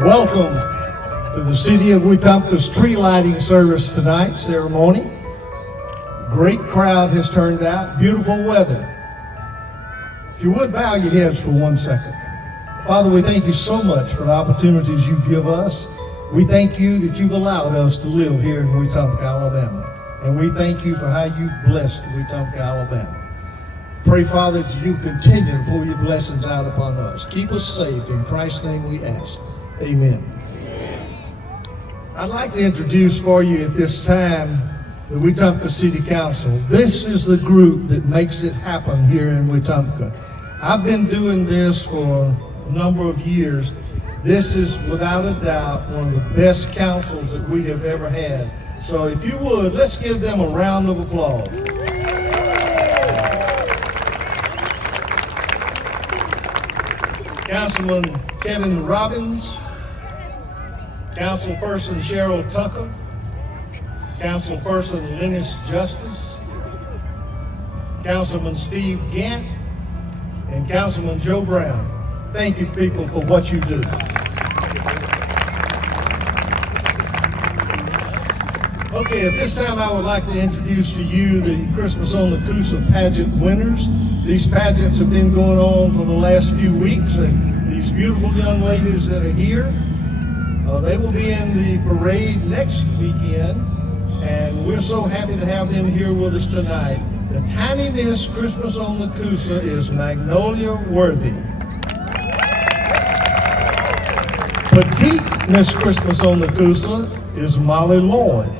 Welcome to the City of Wetumpka's tree lighting service tonight, ceremony. Great crowd has turned out, beautiful weather. If you would bow your heads for 1 second. Father, we thank you so much for the opportunities you give us. We thank you that you've allowed us to live here in Wetumpka, Alabama. And we thank you for how you've blessed Wetumpka, Alabama. Pray, Father, that you continue to pour your blessings out upon us. Keep us safe. In Christ's name we ask. Amen. I'd like to introduce for you at this time the Wetumpka City Council. This is the group that makes it happen here in Wetumpka. I've been doing this for a number of years. This is without a doubt one of the best councils that we have ever had. So if you would, let's give them a round of applause. Councilman Kevin Robbins, Councilperson Cheryl Tucker, Councilperson Lennis Justice, Councilman Steve Gant, and Councilman Joe Brown. Thank you, people, for what you do. Okay, at this time I would like to introduce to you the Christmas on the Coosa pageant winners. These pageants have been going on for the last few weeks, and these beautiful young ladies that are here, they will be in the parade next weekend, and we're so happy to have them here with us tonight. The tiny Miss Christmas on the Coosa is Magnolia Worthy. Petite Miss Christmas on the Coosa is Molly Lloyd.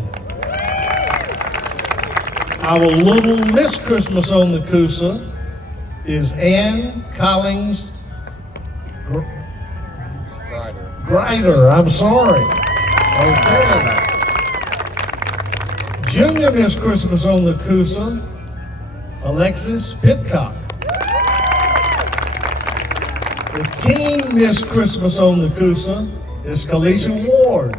Our little Miss Christmas on the Coosa is Ann Collins Grider. I'm sorry. Okay. Junior Miss Christmas on the Coosa, Alexis Pitcock. The teen Miss Christmas on the Coosa is Kalisha Ward.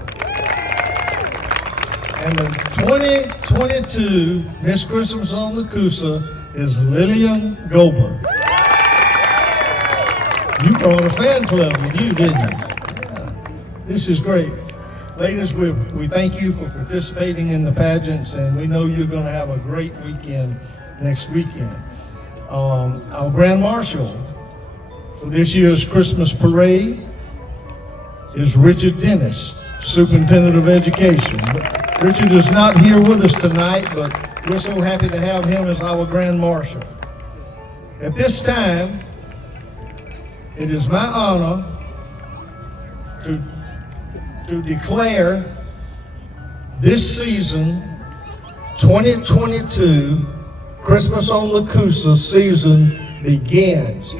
And the 2022 Miss Christmas on the Coosa is Lillian Gober. You brought a fan club with you, didn't you? Yeah. This is great. Ladies, we thank you for participating in the pageants, and we know you're going to have a great weekend next weekend. Our Grand Marshal for this year's Christmas parade is Richard Dennis, Superintendent of Education. Richard is not here with us tonight, but we're so happy to have him as our Grand Marshal. At this time, it is my honor to declare this season, 2022, Christmas on the Coosa season begins.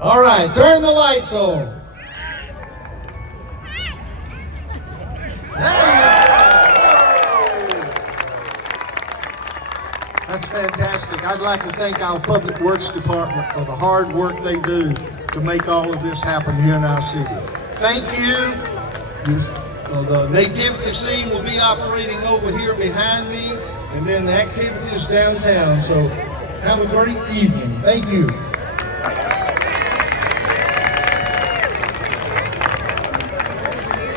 All right, turn the lights on. That's fantastic. I'd like to thank our Public Works Department for the hard work they do to make all of this happen here in our city. Thank you. The nativity scene will be operating over here behind me, and then the activities downtown. So have a great evening. Thank you.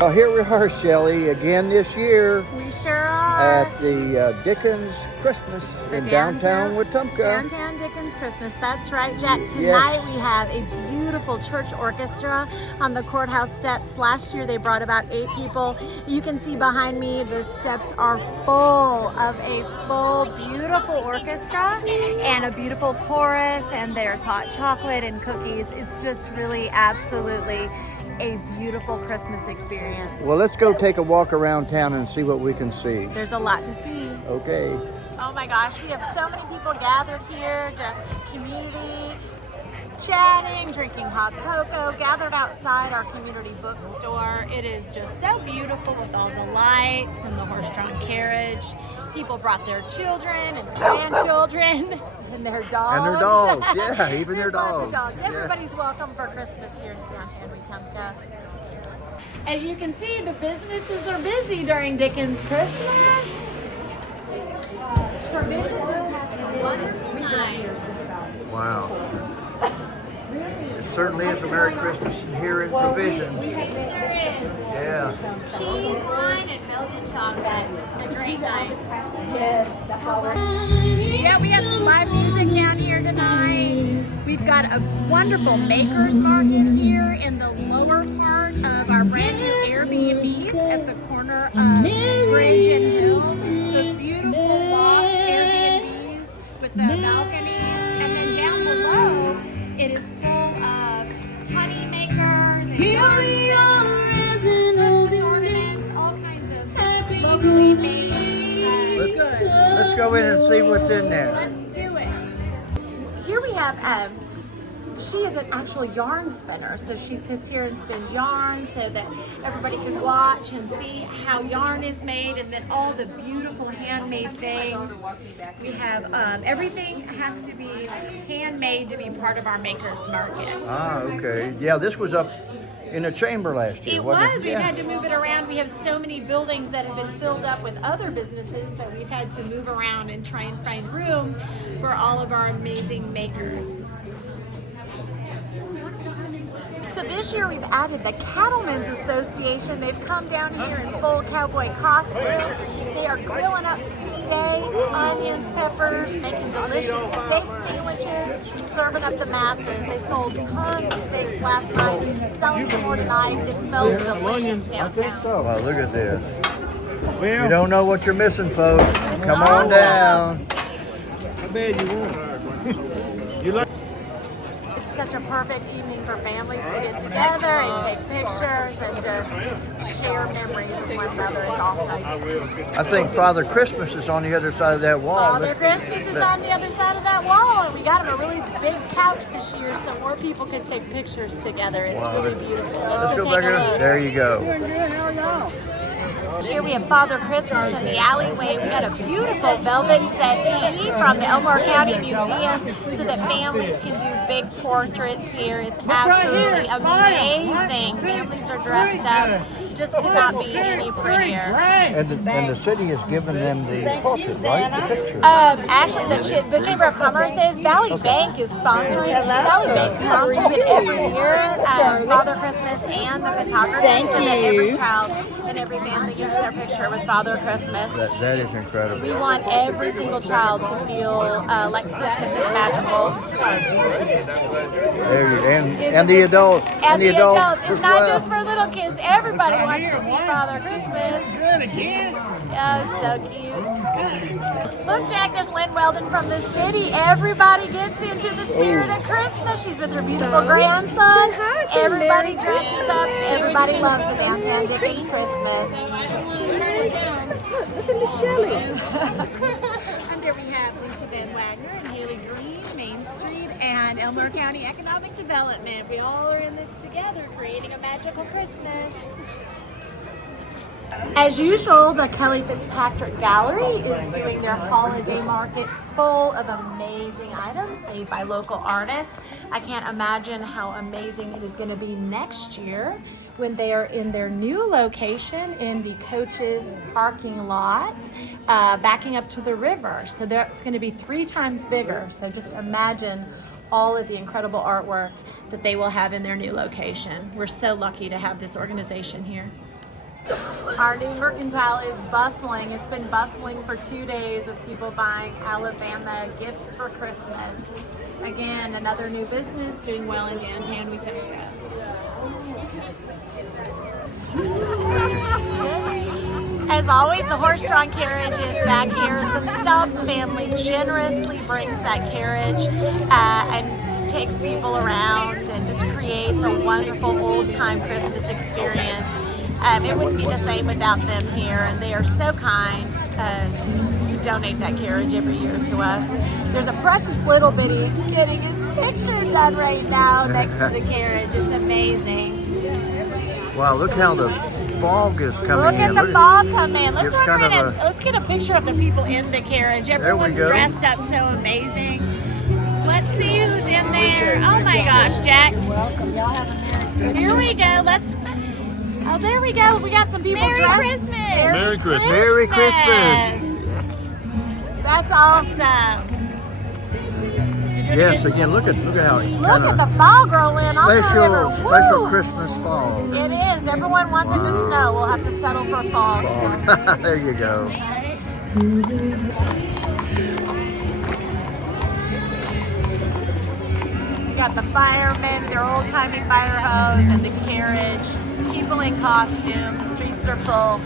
Well, here we are, Shelley, again this year. We sure are. At the Dickens Christmas in downtown Wetumpka. Downtown Dickens Christmas, that's right, Jack. Tonight we have a beautiful church orchestra on the courthouse steps. Last year they brought about 8 people. You can see behind me the steps are full of a beautiful orchestra and a beautiful chorus, and there's hot chocolate and cookies. It's just really absolutely a beautiful Christmas experience. Well, let's go take a walk around town and see what we can see. There's a lot to see. Okay. Oh my gosh, we have so many people gathered here, just community, chatting, drinking hot cocoa, gathered outside our community bookstore. It is just so beautiful with all the lights and the horse-drawn carriage. People brought their children and grandchildren and their dogs. And their dogs, yeah, even their dogs. Everybody's welcome for Christmas here in downtown Wetumpka. As you can see, the businesses are busy during Dickens Christmas. For businesses having a wonderful time. Wow. It certainly is a Merry Christmas here in Provision. Yeah. Cheese, wine, and milk and chocolate. It's a great night. Yes, that's why we're. Yeah, we had some live music down here tonight. We've got a wonderful makers market here in the lower part of our brand new Airbnbs at the corner of Bridge and Hill. Those beautiful loft Airbnbs with the balconies, and then down below it is full of honey makers and Christmas ornaments, all kinds of locally made goods. Let's go in and see what's in there. Let's do it. Here we have, she is an actual yarn spinner. So she sits here and spins yarn so that everybody can watch and see how yarn is made, and then all the beautiful handmade things. We have, everything has to be handmade to be part of our makers market. Ah, okay. Yeah, this was up in a chamber last year. It wasn't was. We've had to move it around. We have so many buildings that have been filled up with other businesses that we've had to move around and try and find room for all of our amazing makers. So this year we've added the Cattlemen's Association. They've come down here in full cowboy costume. They are grilling up some steaks, onions, peppers, making delicious steak sandwiches, serving up the masses. They sold tons of steaks last night, selling some more tonight. It smells delicious downtown. Wow, look at this. You don't know what you're missing, folks. Come on down. I bet you won't. You like? It's such a perfect evening for families to get together and take pictures and just share memories with one another. It's awesome. I think Father Christmas is on the other side of that wall. Father Christmas is on the other side of that wall, and we got him a really big couch this year so more people can take pictures together. It's really beautiful. Let's go take back a here. look. There you go. Here we have Father Christmas in the alleyway. We got a beautiful velvet settee from the Elmore County Museum so that families can do big portraits here. It's absolutely amazing. Families are dressed up. Just could not be any prettier. And the city has given them the portrait, right? The picture. Actually, the Chamber of Commerce is. Valley Bank is sponsoring it. Valley Bank sponsors it every year. Father Christmas and the photography. Thank so that you. every child and every family gets their picture with Father Christmas. That is incredible. We want every single child to feel like Christmas is magical. And the adults. And the adults. as It's not well. just for little kids. Everybody wants to see Father Christmas. Good again. Oh, so cute. Look, Jack, there's Lynn Weldon from the city. Everybody gets into the spirit of Christmas. She's with her beautiful grandson. Everybody dresses up. Everybody loves the downtown Dickens Christmas. Look at Miss Shelley. And there we have Lisa Van Wagner and Haley Green, Main Street, and Elmore County Economic Development. We all are in this together, creating a magical Christmas. As usual, the Kelly Fitzpatrick Gallery is doing their holiday market full of amazing items made by local artists. I can't imagine how amazing it is going to be next year when they are in their new location in the Coach's parking lot, backing up to the river. So it's going to be 3 times bigger. So just imagine all of the incredible artwork that they will have in their new location. We're so lucky to have this organization here. Our new mercantile is bustling. It's been bustling for 2 days with people buying Alabama gifts for Christmas. Again, another new business doing well in downtown Wetumpka. As always, the horse-drawn carriage is back here. The Stubbs family generously brings that carriage and takes people around and just creates a wonderful old-time Christmas experience. It wouldn't be the same without them here, and they are so kind to donate that carriage every year to us. There's a precious little bitty getting his picture done right now next to the carriage. It's amazing. Wow, look how the fog is coming Look in. at the fog come in. Let's It's run kind around of and a- let's get a picture of the people in the carriage. Everyone's go. dressed up so amazing. Let's see who's in there. Oh my gosh, Jack. Welcome. Y'all have a Merry Christmas. Here we go. Oh, there we go. We got some people Merry dressed. Christmas. Merry Christmas. Merry Christmas. That's awesome. You're Yes, again, look at how Look at the fog rolling on the river. special Woo! Christmas fall. It is. Everyone wants it to snow. We'll have to settle for fog. There you go. We got the firemen, their old-timey fire hose, and the carriage. People in costume. The streets are full.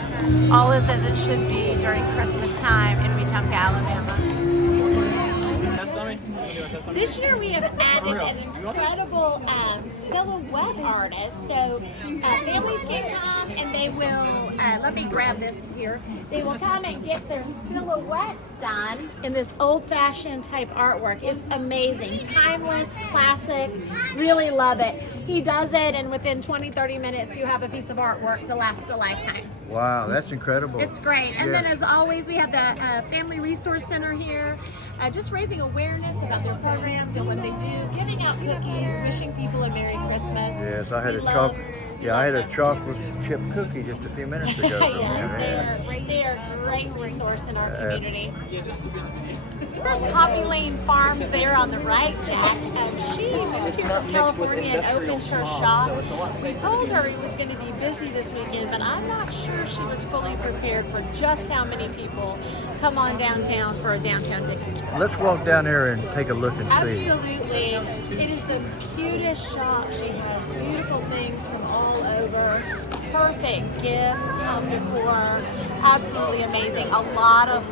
All is as it should be during Christmas time in Wetumpka, Alabama. This year we have added an incredible silhouette artist. So families can come and they will, let me grab this here. They will come and get their silhouettes done in this old-fashioned type artwork. It's amazing, timeless, classic, really love it. He does it and within 20-30 minutes you have a piece of artwork to last a lifetime. Wow, that's incredible. It's great. And then Yes. as always, we have the Family Resource Center here, just raising awareness about their programs and what they do, giving out cookies, wishing people a Merry Christmas. Yes, I had We a love chocolate chip cookie just a few minutes ago. Yes, they are a great resource in our community. There's Poppy Lane Farms there on the right, Jack. She moved here from California and opened her shop. We told her it was going to be busy this weekend, but I'm not sure she was fully prepared for just how many people come on downtown for a downtown Dickens Christmas. Let's walk down there and take a look and see. Absolutely. It is the cutest shop. She has beautiful things from all over. Perfect gifts, home decor. Absolutely amazing. A lot of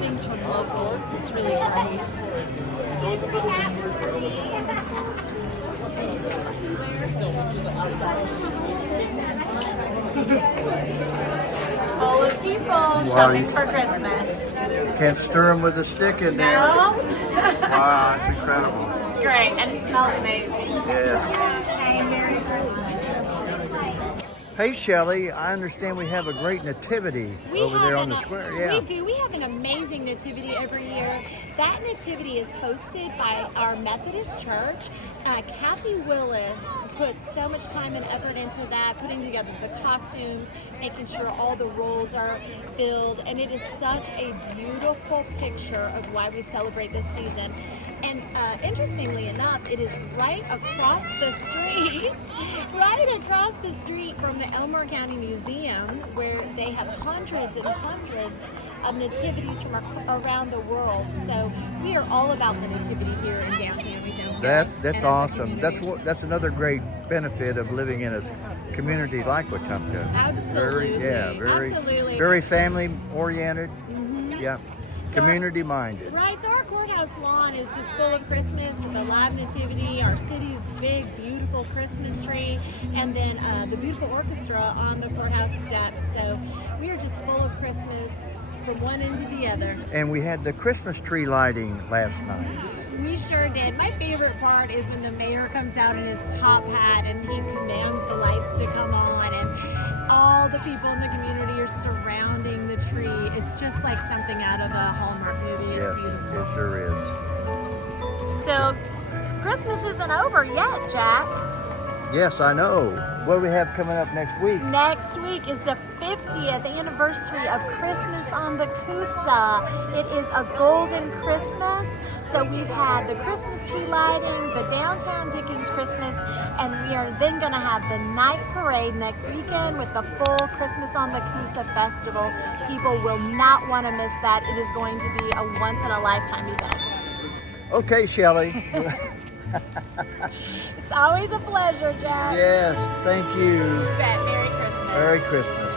things from locals. It's really great. All of people shopping for Christmas. Can't stir them with a stick in there. No? Wow, that's incredible. It's great and it smells amazing. Yeah. Merry Christmas. Hey, Shelley, I understand we have a great nativity over there on the square. Yeah. We do. We have an amazing nativity every year. That nativity is hosted by our Methodist church. Kathy Willis puts so much time and effort into that, putting together the costumes, making sure all the roles are filled, and it is such a beautiful picture of why we celebrate this season. And interestingly enough, it is right across the street from the Elmore County Museum, where they have hundreds and hundreds of nativities from around the world. So we are all about the nativity here in downtown Wetumpka. That's awesome. That's another great benefit of living in a community like Wetumpka. Absolutely. Absolutely. Very family oriented. Yeah. So Community minded. Right, so our courthouse lawn is just full of Christmas with a live nativity, our city's big, beautiful Christmas tree, and then the beautiful orchestra on the courthouse steps. So we are just full of Christmas from one end to the other. And we had the Christmas tree lighting last night. We sure did. My favorite part is when the mayor comes out in his top hat and he commands the lights to come on, and all the people in the community are surrounding the tree. It's just like something out of a Hallmark movie. It's beautiful. It sure is. So Christmas isn't over yet, Jack. Yes, I know. What do we have coming up next week? Next week is the 50th anniversary of Christmas on the Coosa. It is a golden Christmas. So we've had the Christmas tree lighting, the downtown Dickens Christmas, and we are then going to have the night parade next weekend with the full Christmas on the Coosa festival. People will not want to miss that. It is going to be a once-in-a-lifetime event. Okay, Shelley. It's always a pleasure, Jack. Yes, thank you. You bet. Merry Christmas. Merry Christmas.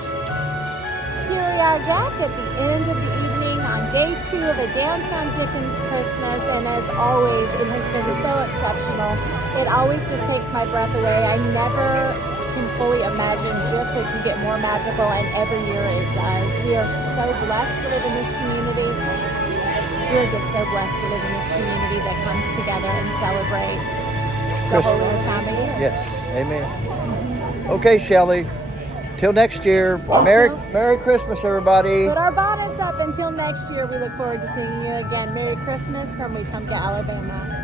Here we are, Jack, at the end of the evening on day 2 of a downtown Dickens Christmas, and as always, it has been so exceptional. It always just takes my breath away. I never can fully imagine just that it can get more magical, and every year it does. We are so blessed to live in this community. We are just so blessed to live in this community that comes together and celebrates the holiest time of year. Yes, amen. Okay, Shelley. Till next year. Merry Christmas, everybody. Put our bonnets up until next year. We look forward to seeing you again. Merry Christmas from Wetumpka, Alabama.